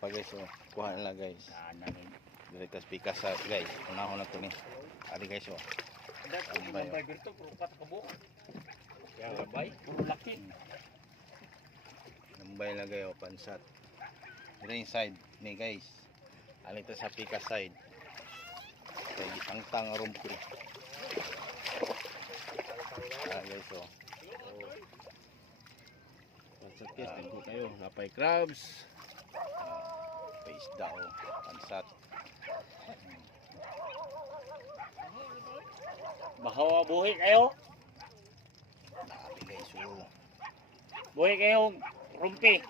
pa guys, oh. Kuha na lang guys. Direktas pikas sa guys. Unahon na to ni. Ari guys, oh. Tambay, oh. Berto puro kat kabo. Ya bay, puro laki. Tambay lang guys, oh, pansat. Drain side ni guys. Alita sa pikas side. Kaya tangtang rumpi. Guys, oh. Pansat guys, thank kayo. Napay crabs. Paisda, oh. Pansat. Bahawa buhi kayo. Dami guys, oh. Buhi kayo rumpi.